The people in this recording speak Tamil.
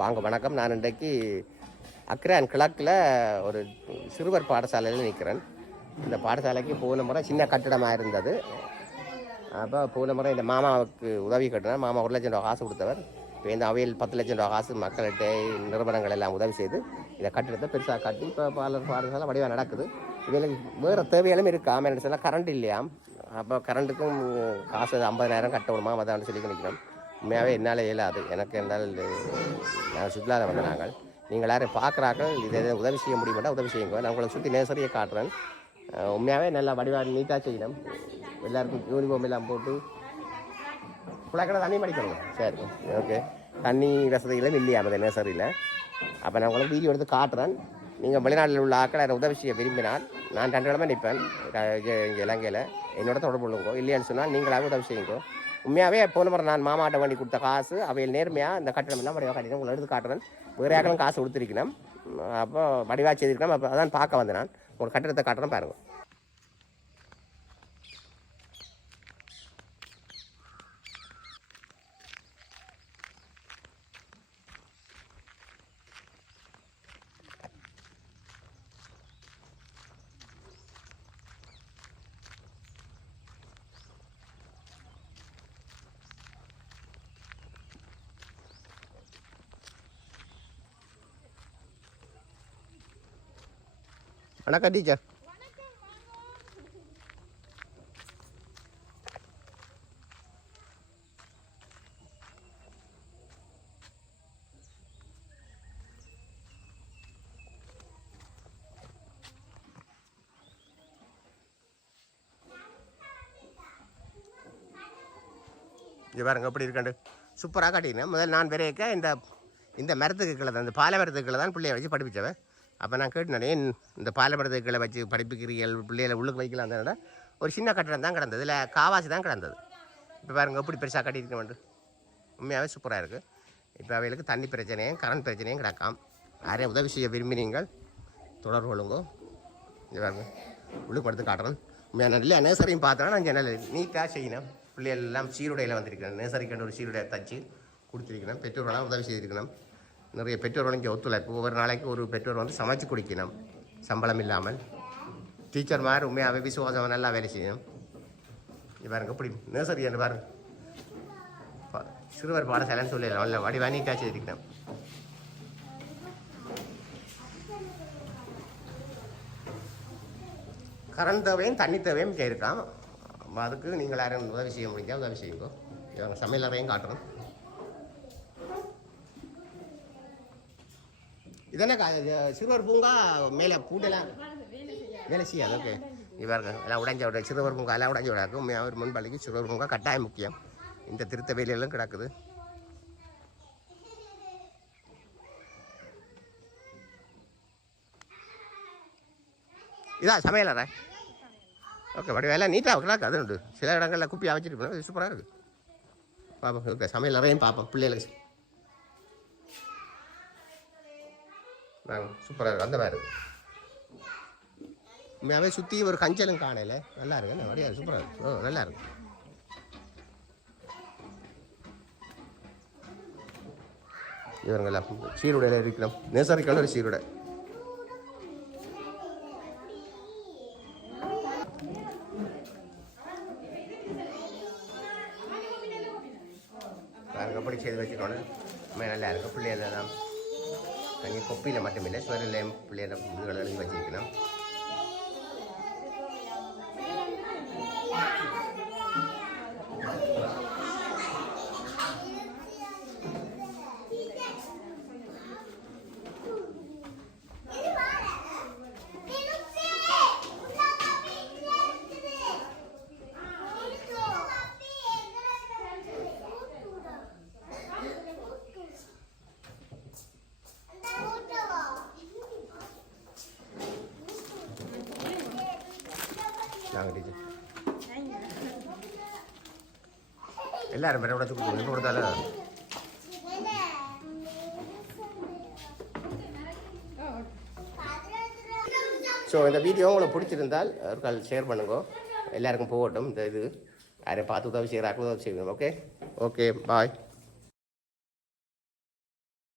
வாங்க வணக்கம் நான் இன்றைக்கு அக்ரான் கிழக்கில் ஒரு சிறுவர் பாடசாலையில் நிற்கிறேன் இந்த பாடசாலைக்கு போன முறை சின்ன கட்டிடமாக இருந்தது அப்போ போன முறை இந்த மாமாவுக்கு உதவி கட்டினா மாமா ஒரு லட்சம் ரூபா காசு கொடுத்தவர் இப்போ இந்த அவையில் பத்து லட்சம் ரூபா காசு மக்கள்கிட்ட நிறுவனங்கள் எல்லாம் உதவி செய்து இந்த கட்டிடத்தை பெருசாக கட்டி இப்போ பாலர் பாடசாலை வடிவாக நடக்குது இதில் வேறு தேவையெல்லாம் இருக்காமல் என்ன சொன்னால் கரண்ட் இல்லையா அப்போ கரண்ட்டுக்கும் காசு ஐம்பதாயிரம் கட்டணுமா அதான் சொல்லி நினைக்கிறோம் உண்மையாகவே என்னால் இயலாது எனக்கு என்னால் நாங்கள் சுற்றுலாவில் வந்த நாங்கள் நீங்கள் யாரும் பார்க்குறாக்கள் இதை உதவி செய்ய முடியுமாட்டா உதவி செய்யுங்க நான் உங்களை சுற்றி நேசரியை காட்டுறேன் உண்மையாகவே நல்லா வடிவாக நீட்டாக செய்யணும் எல்லாருக்கும் யூனிஃபார்ம் எல்லாம் போட்டு பிள்ளைக்கடை தண்ணி மடிக்கணும் சரி ஓகே தண்ணி வசதிகளும் இல்லையா அந்த நேசரியில் அப்போ நான் உங்களுக்கு வீடியோ எடுத்து காட்டுறேன் நீங்கள் வெளிநாட்டில் உள்ள ஆக்களை உதவி செய்ய விரும்பினால் நான் ரெண்டு இடமே நிற்பேன் இங்கே இலங்கையில் என்னோட தொடர்பு கொள்ளுங்கோ இல்லையான்னு சொன்னால் நீங்களாக உதவி செய்யுங்க உண்மையாகவே போன முறை நான் மாமாட்ட வண்டி கொடுத்த காசு அவையில் நேர்மையாக இந்த கட்டணம் எல்லாம் வடிவாக கட்டினேன் உங்களை எடுத்து காட்டுறேன் வேறு யாருக்கும் காசு கொடுத்துருக்கணும் அப்போ வடிவாக செய்திருக்கணும் அப்போ அதான் பார்க்க வந்தேன் நான் ஒரு கட்டணத்தை காட்டுறேன் பாருங்கள் வணக்கம் டீச்சர் இது பாருங்க எப்படி இருக்காண்டு சூப்பராக காட்டிக்கினேன் முதல்ல நான் விரைக்க இந்த இந்த மரத்துக்கு கீழே தான் இந்த பாலை மரத்துக்கு கீழே தான் பிள்ளைய வச்சு படிப்பிச்சவன் அப்போ நான் கேட்டேன் இந்த பாலமரத்துக்களை வச்சு படிப்புக்கிறீர்கள் பிள்ளைகளை உள்ளுக்கு வைக்கலாம் தானே ஒரு சின்ன கட்டடம் தான் கிடந்தது இல்லை காவாசி தான் கிடந்தது இப்போ பாருங்கள் எப்படி பெருசாக கட்டியிருக்க வேண்டும் உண்மையாகவே சூப்பராக இருக்குது இப்போ அவைகளுக்கு தண்ணி பிரச்சனையும் கரண்ட் பிரச்சனையும் கிடக்காம் யாரையும் உதவி செய்ய விரும்பினீங்கள் தொடர்பு கொள்ளுங்கோ இது பாருங்க உள்ளுக்கு படுத்து காட்டுறேன் உண்மையான இல்லையா நேசரையும் பார்த்தோன்னா நான் ஜெனல் நீட்டாக செய்யணும் பிள்ளைகள் எல்லாம் சீருடையில் வந்திருக்கிறேன் நேசரிக்கான ஒரு சீருடையை தச்சு கொடுத்துருக்கணும் பெற்றோர்களெல்லாம் உதவி செய்திருக்கணும் நிறைய பெற்றோர்கள் இங்கே ஒத்துழைப்பு ஒவ்வொரு நாளைக்கு ஒரு பெற்றோர் வந்து சமைச்சு குடிக்கணும் சம்பளம் இல்லாமல் டீச்சர் மாதிரி உண்மையாகவே விசுவாசம் நல்லா வேலை செய்யணும் இது பாருங்க எப்படி நர்சரி என்று பாருங்க சிறுவர் பாடசாலைன்னு சொல்லிடலாம் இல்லை வடி வாங்கிட்டா கரண்ட் தேவையும் தண்ணி தேவையும் இங்கே இருக்கான் அதுக்கு நீங்கள் யாரும் உதவி செய்ய முடிஞ்சால் உதவி செய்யுங்க சமையல் அறையும் காட்டுறோம் இதானே சிறுவர் பூங்கா மேலே பூட்டெல்லாம் வேலை செய்யாது ஓகே இவருக்கு எல்லாம் உடைஞ்ச விட சிறுவர் பூங்கா எல்லாம் உடைஞ்ச விடாது உண்மையாக முன்பள்ளிக்கு சிறுவர் பூங்கா கட்டாயம் முக்கியம் இந்த திருத்த வேலையெல்லாம் கிடக்குது இதான் சமையலற ஓகே வடிவம் எல்லாம் நீட்டாக கிடக்கு அது உண்டு சில இடங்களில் வச்சுட்டு அமைச்சிட்டு சூப்பராக இருக்குது பார்ப்போம் ஓகே சமையல் அறையும் பார்ப்போம் பிள்ளைகளுக்கு நாங்கள் சூப்பராக இருக்கும் அந்த மாதிரி இருக்கும் உண்மையாகவே சுற்றி ஒரு கஞ்சலும் காணையில் நல்லா இருக்கு என்ன அப்படியே சூப்பராக இருக்கும் ஓ நல்லா இருக்கும் இவங்கெல்லாம் சீருடையில் இருக்கிறோம் நேசரிக்கான ஒரு சீருடை அதுக்கப்புறம் செய்து வச்சுக்கணும் நல்லா இருக்கும் பிள்ளைகள் தான் நீங்கள் கொப்பியில் மட்டுமில்லை சுவரிலையும் பிள்ளைகளை முதுகளை எழுதி வச்சிருக்கணும் டீச்சர் எல்லாரும் வேற விடத்துக்கு கொடுக்கணும் கொடுத்தால ஸோ இந்த வீடியோ உங்களை பிடிச்சிருந்தால் ஒரு கால் ஷேர் பண்ணுங்க எல்லாருக்கும் போகட்டும் இந்த இது யாரையும் பார்த்து உதவி செய்கிறாங்க உதவி செய்வோம் ஓகே ஓகே பாய்